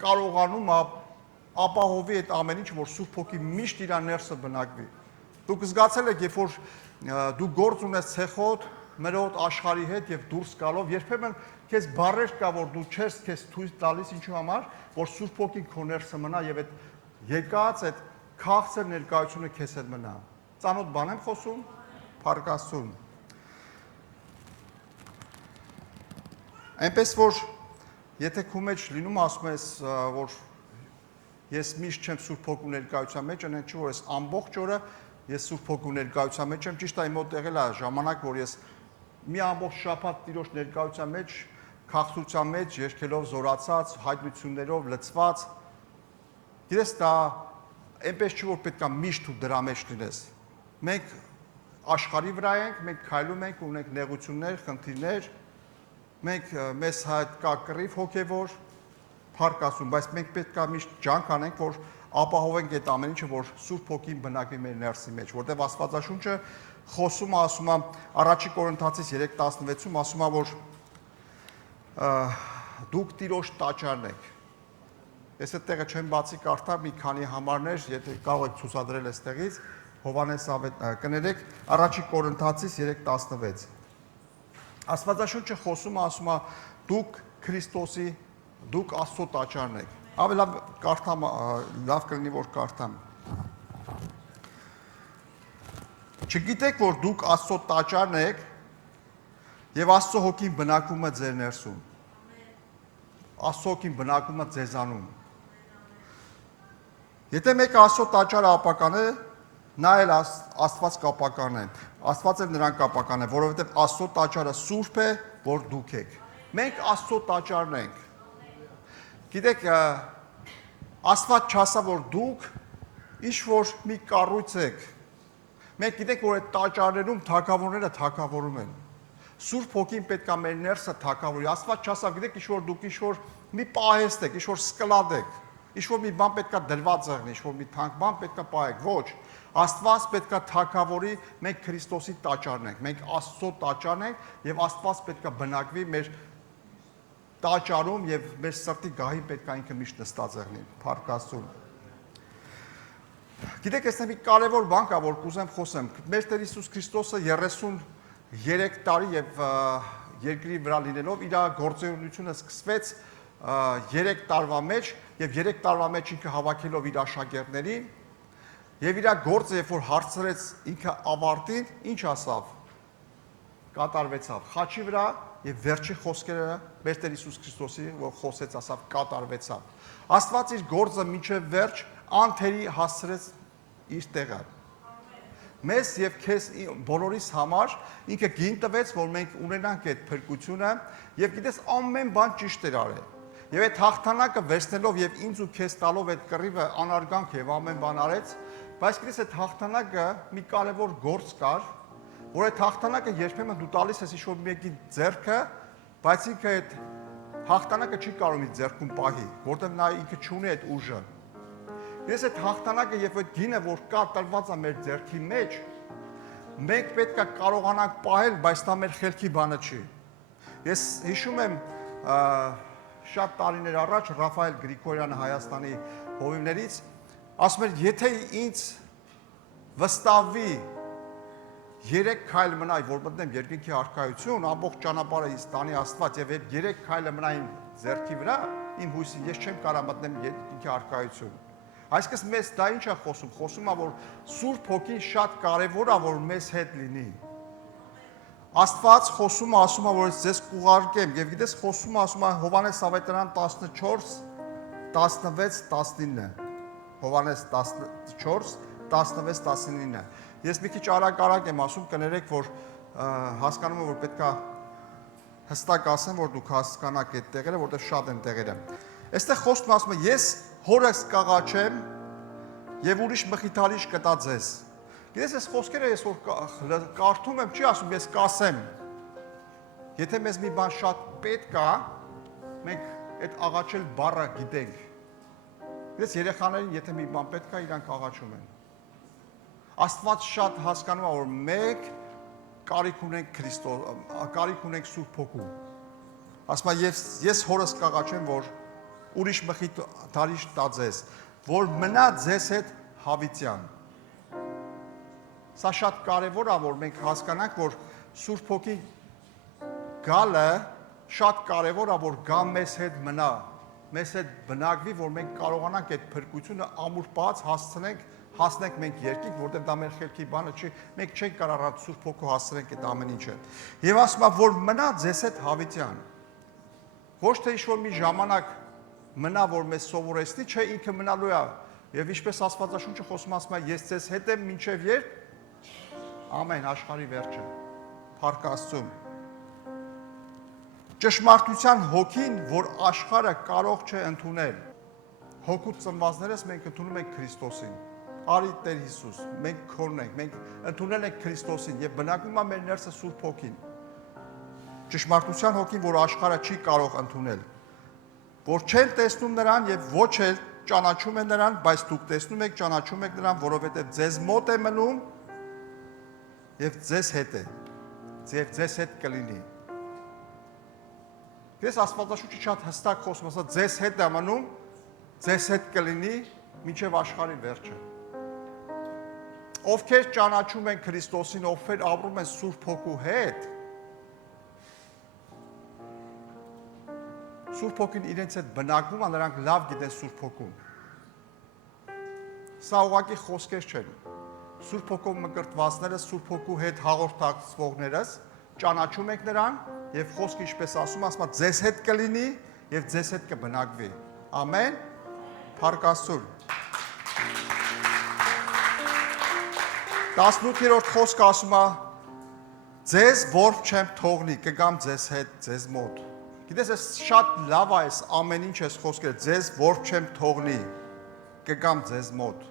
կարողանում ապահովի այդ ամեն ինչ, որ Սուրբ Հոգի միշտ իր ներսը բնակվի։ Դուք զգացել եք, երբ որ դու գործ ունես ցեխոտ, մրոտ աշխարհի հետ եւ դուրս գալով, երբեմն քեզ բարեր կա, որ դու չես քեզ ցույց տալիս ինչու համար, որ Սուրբ Հոգին քո ներսը մնա եւ այդ եկած այդ քաղցր ներկայությունը քեզ հետ մնա։ Ծանոթ բան եմ խոսում, փառքաստուն։ Այնպես որ եթե քո մեջ լինում ասում ես, որ ես միշտ չեմ Սուրբ Հոգու ներկայության մեջ, այնեն չի որ ես ամբողջ օրը ես Սուրբ Հոգու ներկայության մեջ եմ, ճիշտ է իմ մոտ եղել է ժամանակ, որ ես մի ամբողջ շաբաթ Տիրոջ ներկայության մեջ, քաղցրության մեջ, երգելով զորացած, հայտնություններով լցված։ Գիտես, դա այնպես չի որ պետք է միշտ ու դրա մեջ լինես։ Մենք աշխարհի վրա ենք, մենք քայլում ենք, ունենք նեղություններ, խնդիրներ, մենք մեզ հետ կա կռիվ հոգևոր, փառք Աստծուն, բայց մենք պետք է միշտ ջանք անենք, որ ապահովենք այդ ամեն ինչը, որ Սուրբ Հոգին բնակվի մեր ներսի մեջ, որտեղ Աստվածաշունչը խոսում է, ասում է Առաջի Կորինթացիս 3:16-ում ասում է, որ դուք Տիրոջ տաճարն եք։ Ես այդ տեղը չեմ բացի կարդա, մի քանի համարներ, եթե կարող եք ցուցադրել այստեղից, Հովհաննես կներեք, Առաջի Կորինթացիս 3:16։ Աստվածաշունչը խոսում է, ասում է դուք Քրիստոսի, դուք Աստծո տաճարն եք։ Ավելի կարդամ, լավ կլինի որ կարդամ։ Չգիտեք, որ դուք Աստծո տաճարն եք եւ Աստծո Հոգին բնակվում է ձեր ներսում։ Աստծո Հոգին բնակվում է ձեզանում։ Եթե մեկը Աստծո տաճարը ապական է, նա էլ Աստված կապական է։ Աստված էլ նրան կապական է, որովհետեւ Աստծո տաճարը սուրբ է, որ դուք եք։ Մենք Աստծո տաճարն ենք։ Գիտեք, Աստված չասա, որ դուք ինչ որ մի կառույց եք։ Մենք գիտենք, որ այդ տաճարներում թագավորները թագավորում են։ Սուրբ Հոգին պետք է մեր ներսը թագավորի։ Աստված չասա, գիտեք, ինչ որ դուք ինչ որ մի պահեստ եք, ինչ որ սկլադ եք, ինչ որ մի բան պետք է դրված եղնի, ինչ որ մի թանկ բան պետք է պահեք։ Ոչ, Աստված պետք է թագավորի, մենք Քրիստոսի տաճարն ենք, մենք Աստծո տաճարն ենք եւ Աստված պետք է բնակվի մեր տաճարում եւ մեր սրտի գահին պետք է ինքը միշտ նստած եղնի։ Փառք Աստծուն։ Գիտեք, այս մի կարևոր բան կա, որ կուզեմ խոսեմ։ Մեր Տեր Հիսուս Քրիստոսը 33 տարի եւ երկրի վրա լինելով իր գործունեությունը սկսվեց 3 տարվա մեջ եւ 3 տարվա մեջ ինքը հավաքելով իր աշակերտներին եւ իր գործը երբ որ հարցրեց ինքը ավարտին, ինչ ասավ։ Կատարվեցավ խաչի վրա եւ վերջի խոսքերը մեր Տեր Հիսուս Քրիստոսի որ խոսեց ասավ կատարվեցավ։ Աստված իր գործը մինչեւ վերջ անթերի հասցրեց իր տեղը։ Մեզ եւ քեզ բոլորիս համար ինքը գին տվեց, որ մենք ունենանք այդ փրկությունը եւ գիտես ամեն բան ճիշտ էր արել։ Եվ այդ հաղթանակը վերցնելով եւ ինձ ու քեզ տալով այդ կռիվը անարգանք եւ ամեն բան արեց, բայց գիտես այդ հաղթանակը մի կարևոր գործ կար, որ այդ հաղթանակը երբեմն դու տալիս ես ինչ-որ մեկի ձեռքը, բայց ինքը այդ հաղթանակը չի կարող իր ձեռքում պահի, որտեղ նա ինքը չունի այդ ուժը։ Ես այդ հաղթանակը եւ այդ գինը, որ կա տրված է մեր ձեռքի մեջ, մենք պետք է կարողանանք պահել, բայց դա մեր խելքի բանը չի։ Ես հիշում եմ շատ տարիներ առաջ Ռաֆայել Գրիգորյանը Հայաստանի հովիվներից ասում էր, եթե ինձ վստահվի 3 քայլ մնայի, որ մտնեմ երկինքի արքայություն, ամբողջ ճանապարհը ինձ տանի Աստված եւ այդ 3 քայլը մնա իմ ձեռքի վրա, իմ հույսի, ես չեմ կարող մտնել երկինքի արքայություն։ Այսինքն մեզ դա ինչ է խոսում, խոսում է, որ Սուրբ Հոգին շատ կարևոր է, որ մեզ հետ լինի։ Աստված խոսում է, ասում է, որ ես ձեզ կուղարկեմ, եւ գիտես խոսում է, ասում է Հովհաննես Ավետարան 14, 16, 19։ Հովհաննես 14, 16, 19։ Ես մի քիչ արագ եմ ասում, կներեք, որ հասկանում եմ, որ պետք է հստակ ասեմ, որ դուք հասկանաք այդ տեղերը, որտեղ շատ են տեղերը։ Այստեղ խոսում ասում է, ես հորս կաղաչեմ եւ ուրիշ մխիթարիչ կտա ձեզ։ Գիտես, այս խոսքերը ես որ կարդում եմ, չի ասում ես կասեմ։ Եթե մեզ մի բան շատ պետք է, մենք այդ աղաչել բառը գիտենք։ Գիտես, երեխաներին եթե մի բան պետք է, իրանք աղաչում են։ Աստված շատ հասկանում է, որ մենք կարիք ունենք Քրիստոս, կարիք ունենք Սուրբ Հոգու։ Ասում է, ես հորս կաղաչեմ, որ ուրիշ մխիթարիչ տա ձեզ, որ մնա ձեզ հետ հավիտյան։ Սա շատ կարևոր է, որ մենք հասկանանք, որ Սուրբ Հոգի գալը շատ կարևոր է, որ գա մեզ հետ մնա, մեզ հետ բնակվի, որ մենք կարողանանք այդ փրկությունը ամուր բաց հասնենք մենք երկինք, որտեղ դա մեր խելքի բանը չի, մենք չենք կարող առանց Սուրբ Հոգու հասցնենք այդ ամեն ինչը։ Եվ ասում եմ, որ մնա ձեզ հետ հավիտյան։ Ոչ թե ինչ-որ մի ժամանակ մնա, որ մեզ սովորեցնի, չէ, ինքը մնալու է։ Եվ ինչպես Աստվածաշունչը խոսում ասում է, ես ձեզ հետ եմ մինչև երբ ամեն աշխարհի վերջը։ Փառք Աստծուն։ Ճշմարտության հոգին, որ աշխարհը կարող չէ ընդունել։ Հոգուց ծնվածներս մենք ընդունում ենք Քրիստոսին։ Արի Տեր Հիսուս, մենք քոնն ենք, մենք ընդունել ենք Քրիստոսին եւ բնակվում է մեր ներսը Սուրբ Հոգին։ Ճշմարտության հոգին, որ աշխարհը չի կարող ընդունել, որ չեն տեսնում նրան եւ ոչ էլ ճանաչում են նրան, բայց դուք տեսնում եք, ճանաչում եք նրան, որովհետեւ ձեզ մոտ է մնում եւ ձեզ հետ է, ձեզ հետ կլինի։ Ես Աստվածաշունչը շատ հստակ խոսում ասա, ձեզ հետ է մնում, ձեզ հետ կլինի մինչև աշխարհի վերջը։ Ովքեր ճանաչում են Քրիստոսին, ովքեր ապրում են Սուրբ Հոգու հետ, Սուրբ Հոգին իրենց հետ բնակվում է, նրանք լավ գիտեն Սուրբ Հոգուն։ Սա ուղղակի խոսքեր չեն։ Սուրբ Հոգով մկրտվածները, Սուրբ Հոգու հետ հաղորդակցվողներս ճանաչում եք նրան եւ խոսքը ինչպես ասում է, ձեզ հետ կլինի եւ ձեզ հետ կբնակվի։ Ամեն։ Փառք Աստծուն։ 18-րդ խոսքը ասում է. ձեզ որբ չեմ թողնի, կգամ ձեզ հետ, ձեզ մոտ։ Գիտես, ես շատ լավ է այս ամեն ինչ ես խոսքերը, ձեզ որբ չեմ թողնի, կգամ ձեզ մոտ։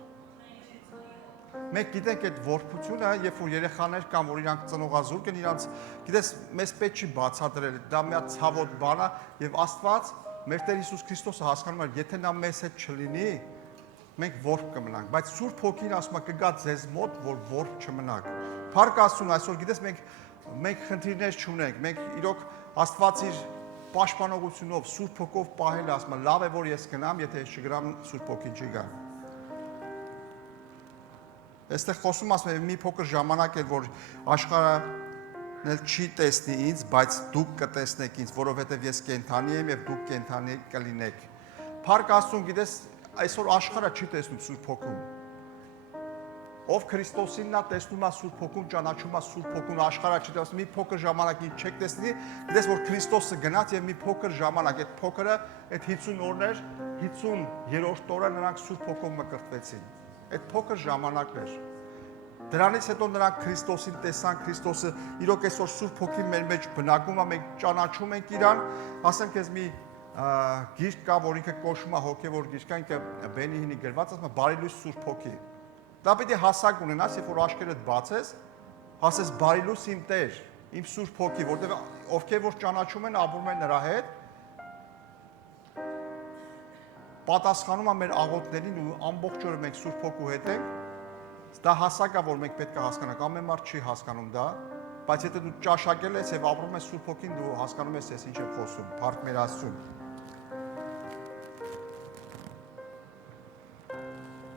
Մենք գիտենք այդ որբությունը, երբ որ երեխաներ կան, որ իրանք ծնողազուրկ են, իրանք, գիտես, մեզ պետք չի բացատրել, դա մի հատ ցավոտ բան է, եւ Աստված, մեր Տեր Հիսուս Քրիստոսը հասկանում է, եթե նա մեզ հետ չլինի, մենք որբ կմնանք, բայց Սուրբ Հոգին ասում է կգա ձեզ մոտ, որ որբ չմնաք։ Փառք Աստծուն, այսօր գիտես մենք խնդիրներ չունենք, մենք իրոք Աստված իր պաշտպանողությունով Սուրբ Հոգով պահել է, ասում է լավ է որ ես գնամ, եթե ես չգնամ Սուրբ Հոգին չի գա։ Այստեղ խոսում ասում եմ մի փոքր ժամանակ է որ աշխարհը չի տեսնի ինձ, բայց դուք կտեսնեք ինձ, որովհետև ես կենդանի եմ եւ դուք կենդանի կլինեք։ Փառք Աստծուն, գիտես այսօր աշխարհը չի տեսնում Սուրբ Հոգուն։ Ով Քրիստոսինն է տեսնում է Սուրբ Հոգուն, ճանաչում է Սուրբ Հոգուն, աշխարհը չի տեսնում, մի փոքր ժամանակ ինչ չեք տեսնի, գիտես որ Քրիստոսը գնաց եւ մի փոքր ժամանակ, այդ փոքրը, այդ 50 օրներ, 50-րդ օրը նրանք Սուրբ Հոգով մկրտվեցին։ Այդ փոքր ժամանակն էր։ Դրանից հետո նրանք Քրիստոսին տեսան, Քրիստոսը իրոք այսօր Սուրբ Հոգին մեր մեջ բնակվում է, մենք ճանաչում ենք իրան, ասեմ քեզ մի գիրք կա, որ ինքը կոչվում է հոգևոր գիրք, ինքը Բենիհինի գրված, ասում է Բարի լույս Սուրբ Հոգի։ Դա պիտի հասակ ունենաս, երբ որ աչքերդ բացես, ասես Բարի լույս իմ Տեր, իմ Սուրբ Հոգի, որտեղ ովքեր որ ճանաչում են, ապրում են նրա հետ, պատասխանում է մեր աղոթներին ու ամբողջ օրը մենք Սուրբ Հոգու հետ ենք, դա հասակ է, որ մենք պետք է հասկանանք, ամեն մարդ չի հասկանում դա, բայց եթե դու ճաշակել ես եւ ապրում ես Սուրբ Հոգին, դու հասկանում ես ես ինչ եմ խոսում, փառք մեր Աստծուն։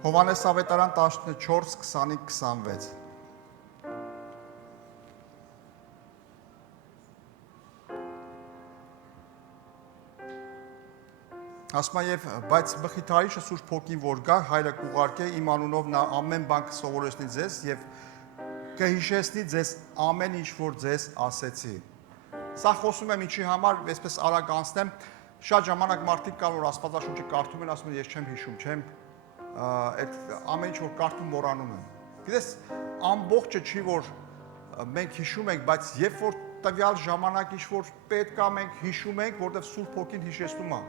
Հովհաննես Ավետարան 14:25-26 Ասում է եւ բայց Մխիթարիչը Սուրբ Հոգին որ գա, հայրը կուղարկե իմ անունով նա ամեն բան կսովորեցնի ձեզ եւ կհիշեցնի ձեզ ամեն ինչ որ ձեզ ասեցի։ Սա խոսում եմ ինչի համար, այսպես արագ անցնեմ, շատ ժամանակ մարդիկ կան որ Աստվածաշունչը կարդում են, ասում են ես չեմ հիշում, չեմ այդ ամեն ինչ որ կարդում մոռանում եմ։ Գիտես, ամբողջը չի որ մենք հիշում ենք, բայց երբ որ տվյալ ժամանակ ինչ որ պետք է մենք հիշում ենք, որտեղ Սուրբ Հոգին հիշեցնում է։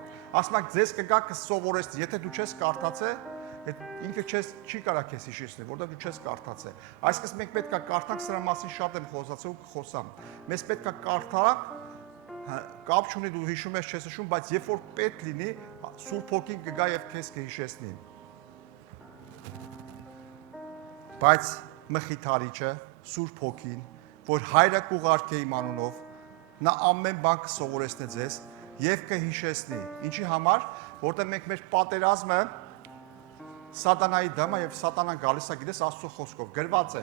Ասում եք ձեզ կգա կսովորեցնի, եթե դու չես կարդացել, ինքը չի կարա քեզ հիշեցնել, որտեղ դու չես կարդացել։ Այսինքն մենք պետք է կարդանք, սրա մասին շատ եմ խոսացել ու կխոսամ։ Մեզ պետք է կարդանք, կապ չունի դու հիշում ես, չես հիշում, բայց երբ որ պետք լինի, Սուրբ Հոգին կգա եւ քեզ կհիշեցնի։ Բայց Մխիթարիչը Սուրբ Հոգին, որ հայրը կուղարկե իմ անունով, նա ամեն բան կսովորեցնի ձեզ եւ կհիշեցնի։ Ինչի համար, որտեղ մենք մեր պատերազմը սատանայի դեմ է եւ սատանան գալիս է, գիտես Աստծո խոսքով գրված է։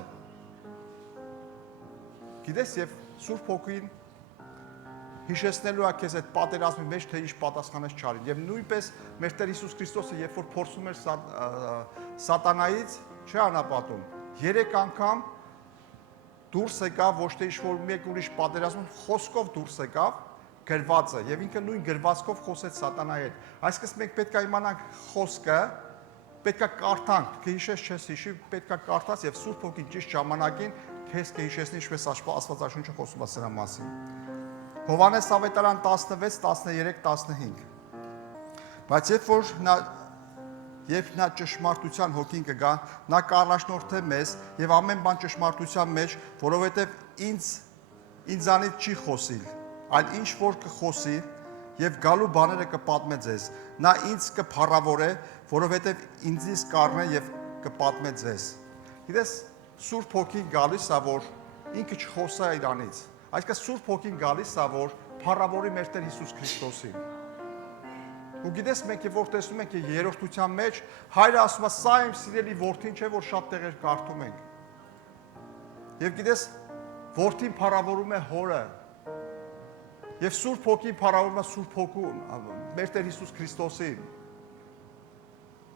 Գիտես, եւ Սուրբ Հոգին հիշեցնելու է քեզ այդ պատերազմի մեջ, թե ինչ պատասխանես չարին։ Եվ նույնպես մեր Տեր Հիսուս Քրիստոսը, երբ որ փորձում էր սատանայից, չի անապատում։ 3 անգամ դուրս եկավ, ոչ թե ինչ-որ մեկ ուրիշ պատերազմում, խոսքով դուրս եկավ, գրված է, եւ ինքը նույն գրվածքով խոսեց սատանայի հետ։ Այսինքն մենք պետք է իմանանք խոսքը, պետք է կարդանք, կհիշես չես հիշի, պետք է կարդաս եւ Սուրբ Հոգին ճիշտ ժամանակին քեզ կհիշեցնի, ինչպես Աստվածաշունչը խոսում է սրա մասին։ Հովհաննես Ավետարան 16, 13, 15։ Բայց երբ նա ճշմարտության հոգին կգա, նա կառաջնորդե մեզ եւ ամեն բան ճշմարտության մեջ, որովհետեւ ինձանից չի խոսիլ, այլ ինչ որ կխոսի եւ գալու բաները կպատմե ձեզ։ Նա ինձ կփառավորե, որովհետեւ ինձից կառնե եւ կպատմե ձեզ։ Գիտես, Սուրբ Հոգին գալիս է, որ ինքը չխոսա իրանից։ Այսինքն Սուրբ Հոգին գալիս է, որ փառավորի մեր Տեր Հիսուս Քրիստոսին։ Ու գիտես, մենք որ տեսնում ենք երրորդության մեջ, հայրը ասում է, սա իմ սիրելի որդին չէ, որ շատ տեղեր կարդում ենք։ Եվ գիտես, որդին փառավորում է հորը։ Եվ Սուրբ Հոգին փառավորում է Սուրբ Հոգուն, մեր Տեր Հիսուս Քրիստոսին։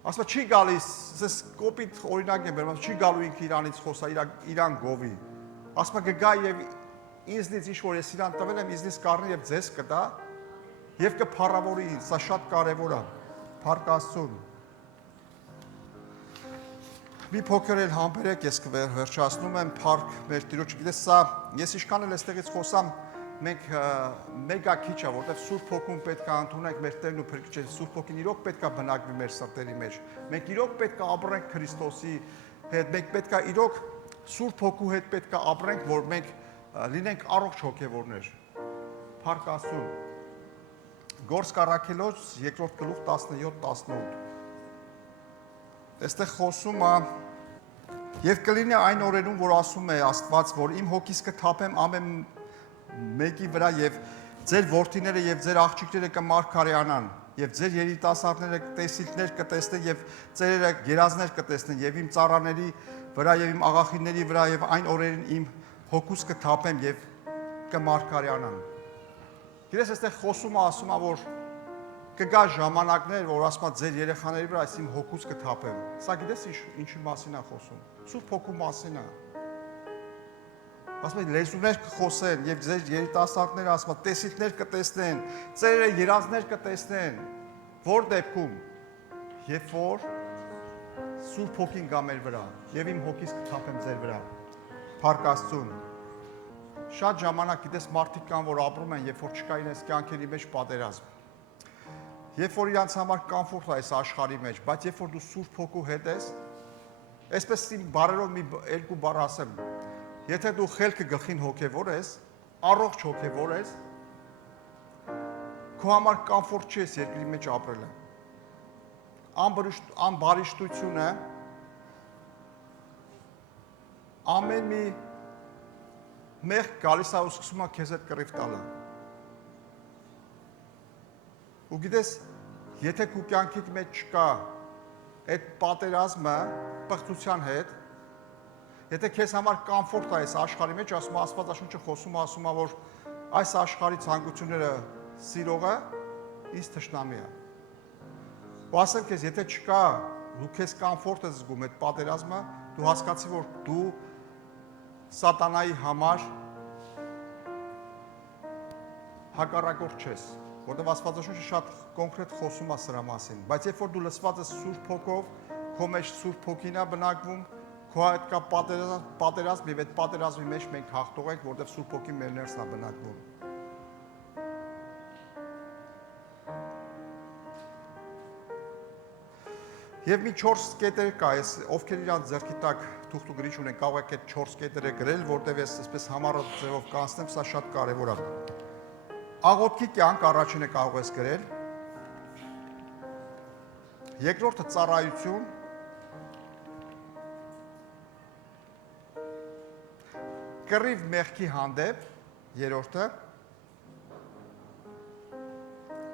Ասում է, չի գալիս, ես կոպիտ օրինակ եմ բերում, չի գալու ինքը իրանից խոսա, իրան գովի։ Ասում է, կգա եւ ինձնից ինչ որ ես իրան տվել եմ, ինձնից կառնի եւ ձեզ կտա եւ կփառավորի ինձ, սա շատ կարեւոր է։ Փառք Աստծուն։ Մի փոքր էլ համբերեք ես կվերջացնում եմ փառք մեր Տիրոջ։ Գիտես, սա ես ինչքան էլ այստեղից խոսամ, մենք մեգա քիչ է, որտեղ Սուրբ Հոգուն պետք է ընդունենք մեր Տերն ու Փրկիչը։ Սուրբ Հոգին իրոք պետք է բնակվի մեր սրտերի մեջ։ Մենք իրոք պետք է ապրենք Քրիստոսի հետ, մենք պետք է իրոք Սուրբ Հոգու հետ պետք է ապրենք, որ մենք լինենք առողջ հոգևորներ։ Փառք Աստծուն։ Գործք առաքելոց 2-րդ գլուխ 17-18։ Այստեղ խոսում է եւ կլինի այն օրերում, որ ասում է Աստված, որ իմ հոգիս կթափեմ ամեն մեկի վրա եւ ձեր որդիները եւ ձեր աղջիկները կմարգարեանան եւ ձեր երիտասարդները տեսիլքներ կտեսնեն եւ ծերերը գերազներ կտեսնեն եւ իմ ծառաների վրա եւ իմ աղախինների վրա եւ այն օրերին իմ հոգուս կթափեմ եւ կմարգարեանան։ Գիտես, այստեղ խոսում է, ասում է, որ կգա ժամանակներ, որ ասում է ձեր երեխաների վրա այս իմ հոգուս կթափեմ։ Սա գիտես ինչի մասին է խոսում։ Սուրբ Հոգու մասին է։ Ասում է լեզուներ կխոսեն եւ ձեր երիտասարդները ասում է տեսիլքներ կտեսնեն, ծերերը երազներ կտեսնեն։ Որ դեպքում, երբ որ Սուրբ Հոգին գա մեր վրա եւ իմ հոգիս կթափեմ ձեր վրա։ Փառք Աստծուն։ Շատ ժամանակ գիտես մարդիկ կան, որ ապրում են, երբ որ չկա իրենց կյանքերի մեջ պատերազմ։ Երբ որ իրանց համար կոմֆորտ է այս աշխարհի մեջ, բայց երբ որ դու Սուրբ Հոգու հետ ես, այսպես իմ բարերով մի երկու բառ ասեմ, եթե դու խելքը գլխին հոգևոր ես, առողջ հոգևոր ես, քո համար կոմֆորտ չի ես երկրի մեջ ապրելը։ Ամբարիշտությունը ամեն մի մեղ գալիս է ու սկսում է քեզ հետ կռիվ տալը։ Ու գիտես, եթե քո կյանքի մեջ չկա այդ պատերազմը պղծության հետ, եթե քեզ համար կոմֆորտ է այս աշխարհի մեջ, ասում է Աստվածաշունչը խոսում է, որ այս աշխարհի ցանկությունները սիրողը ինձ թշնամի է։ Ու ասեմ քեզ, եթե չկա, դու քեզ կոմֆորտ ես զգում այդ պատերազմը, դու հասկացի, որ դու սատանայի համար հակառակորդ չես, որտեղ Աստվածաշունչը շատ կոնկրետ խոսում է սրա մասին, բայց երբ որ դու լցված ես Սուրբ Հոգով, քո մեջ Սուրբ Հոգին է բնակվում, քո հետ կա պատերազմ եւ այդ պատերազմի մեջ մենք հաղթող ենք, որտեղ Սուրբ Հոգին մեր ներսն է բնակվում։ Եվ մի 4 կետեր կա, ովքեր իրանց ձեռքի տակ թուղթ ու գրիչ ունեն, կարող եք այդ 4 կետերը գրել, որտեղ ես այսպես համառոտ ձևով կանցնեմ, սա շատ կարևոր է։ Աղոթքի կյանք առաջինը կարող ես գրել։ Երկրորդը ծառայություն։ Կռիվ մեղքի հանդեպ, երրորդը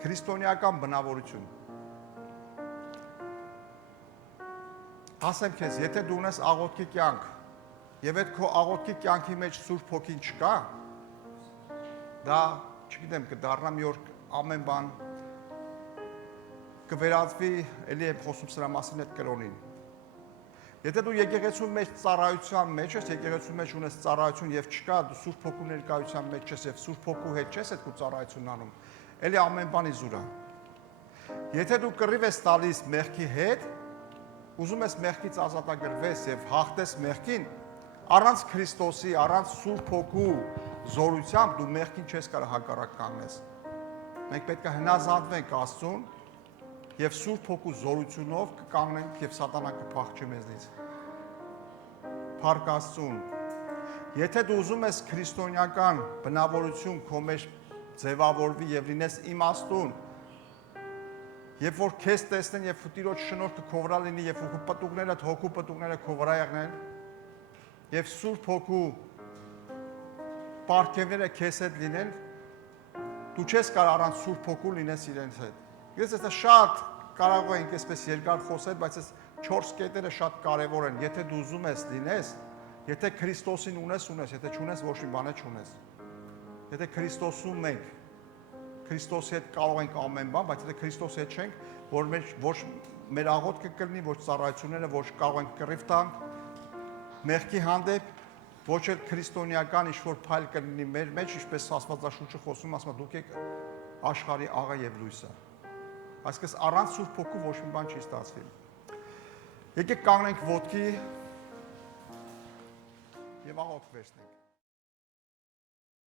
քրիստոնեական բնավորություն։ Ասեմ քեզ, եթե դու ունես աղոթքի կյանք, եւ այդ քո աղոթքի կյանքի մեջ Սուրբ Հոգին չկա, դա, չգիտեմ, կդառնա մի օր ամեն բան կվերածվի, էլի եմ խոսում սրա մասին այդ կրոնին։ Եթե դու եկեղեցու մեջ ծառայության մեջ ես, եկեղեցու մեջ ունես ծառայություն եւ չկա, դու Սուրբ Հոգու ներկայության մեջ ես եւ Սուրբ Հոգու հետ չես այդ քո ծառայությունն անում, էլի ամեն բանի զուրա։ Եթե դու կռիվ ես տալիս մեղքի հետ, ուզում ես մեղքից ազատագրվես եւ հաղթես մեղքին, առանց Քրիստոսի, առանց Սուրբ Հոգու զորությամբ դու մեղքին չես կարող հակառակ կանգնես։ Մենք պետք է հնազանդվենք Աստծուն եւ Սուրբ Հոգու զորությունով կկանգնենք եւ սատանա կփախչի մեզնից։ Փառք Աստծուն։ Եթե դու ուզում ես քրիստոնեական բնավորություն քո մեջ ձևավորվի եւ լինես իմաստուն, երբ որ քեզ տեսնեն եւ Տիրոջ շնորհքը քո վրա լինի եւ քո պտուղները, հոգու պտուղները քո վրա եղնեն եւ Սուրբ Հոգու պարգևները քեզ հետ լինեն, դու չես կարող առանց Սուրբ Հոգու լինես իրենց հետ։ Ես այստեղ շատ կարող ենք այսպես երկար խոսել, բայց այս 4 կետերը շատ կարևոր են։ Եթե դու ուզում ես լինես, եթե Քրիստոսին ունես, եթե չունես, ոչ մի բան չունես։ Եթե Քրիստոսում ենք, Քրիստոսի հետ կարող ենք ամեն բան, բայց եթե Քրիստոսի հետ չենք, որ ոչ մեր աղոթքը կլինի, ոչ ծառայությունները, ոչ կարող ենք կռիվ տանք մեղքի հանդեպ, ոչ էլ քրիստոնեական ինչ-որ փայլ կլինի մեր մեջ, ինչպես Աստվածաշունչը խոսում, ասում է դուք եք աշխարհի աղա եւ լույսը։ Այսինքն առանց Սուրբ Հոգու ոչ մի բան չի ստացվի։ Եկեք կանգնենք ոտքի եւ աղոթք վերցնենք։